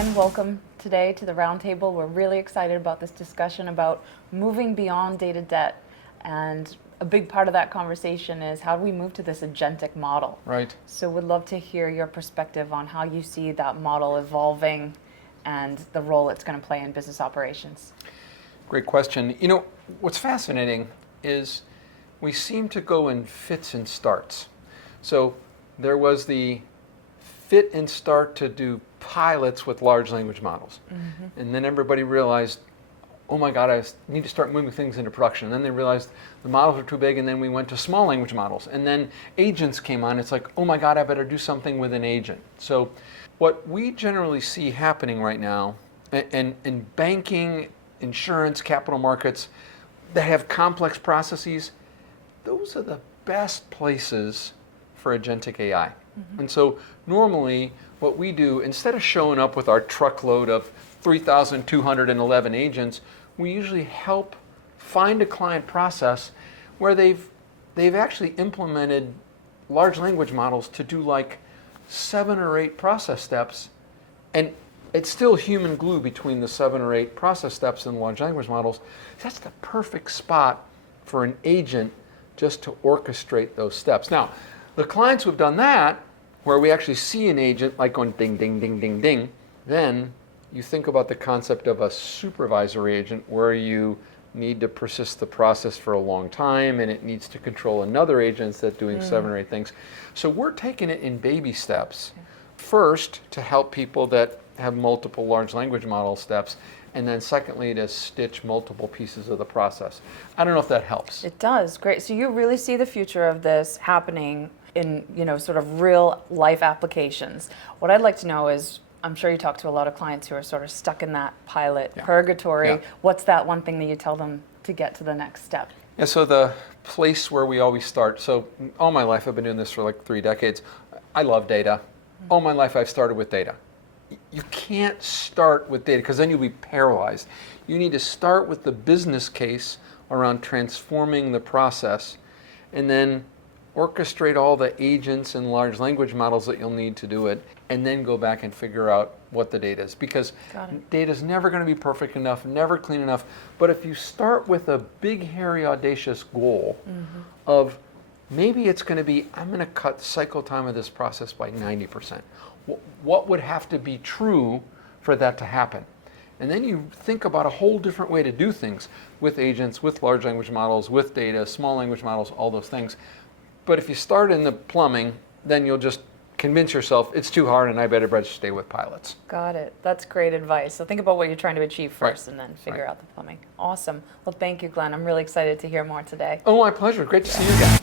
Glenn, welcome today to the Roundtable. We're really excited about this discussion about moving beyond data debt. And a big part of that conversation is how do we move to this agentic model? Right. So we'd love to hear your perspective on how you see that model evolving and the role it's going to play in business operations. Great question. You know, what's fascinating is we seem to go in fits and starts. So there was the fit and start to do pilots with large language models. Mm-hmm. And then everybody realized, oh my God, I need to start moving things into production. And then they realized the models are too big, and then we went to small language models. And then agents came on. It's like, oh my God, I better do something with an agent. So what we generally see happening right now, and in banking, insurance, capital markets, that have complex processes, those are the best places for agentic AI. Mm-hmm. And so normally what we do, instead of showing up with our truckload of 3,211 agents, we usually help find a client process where they've actually implemented large language models to do like 7 or 8 process steps, and it's still human glue between the 7 or 8 process steps in large language models. That's the perfect spot for an agent just to orchestrate those steps. Now, the clients who have done that, where we actually see an agent like going ding, ding, ding, ding, ding, then you think about the concept of a supervisory agent where you need to persist the process for a long time and it needs to control another agent that's doing 7 or 8 things. So we're taking it in baby steps. First, to help people that have multiple large language model steps, and then secondly, to stitch multiple pieces of the process. I don't know if that helps. It does. Great. So you really see the future of this happening in, sort of real life applications. What I'd like to know is, I'm sure you talk to a lot of clients who are sort of stuck in that pilot purgatory. Yeah. What's that one thing that you tell them to get to the next step? Yeah, so the place where we always start. So all my life, I've been doing this for like 3 decades. I love data. Mm-hmm. All my life, I've started with data. You can't start with data because then you'll be paralyzed. You need to start with the business case around transforming the process and then orchestrate all the agents and large language models that you'll need to do it, and then go back and figure out what the data is. Because data is never going to be perfect enough, never clean enough. But if you start with a big, hairy, audacious goal of maybe it's going to be, I'm going to cut cycle time of this process by 90%. What would have to be true for that to happen? And then you think about a whole different way to do things with agents, with large language models, with data, small language models, all those things. But if you start in the plumbing, then you'll just convince yourself it's too hard and I better stay with pilots. Got it. That's great advice. So think about what you're trying to achieve first and then figure out the plumbing. Awesome. Well, thank you, Glenn. I'm really excited to hear more today. Oh, my pleasure. Great to see you again.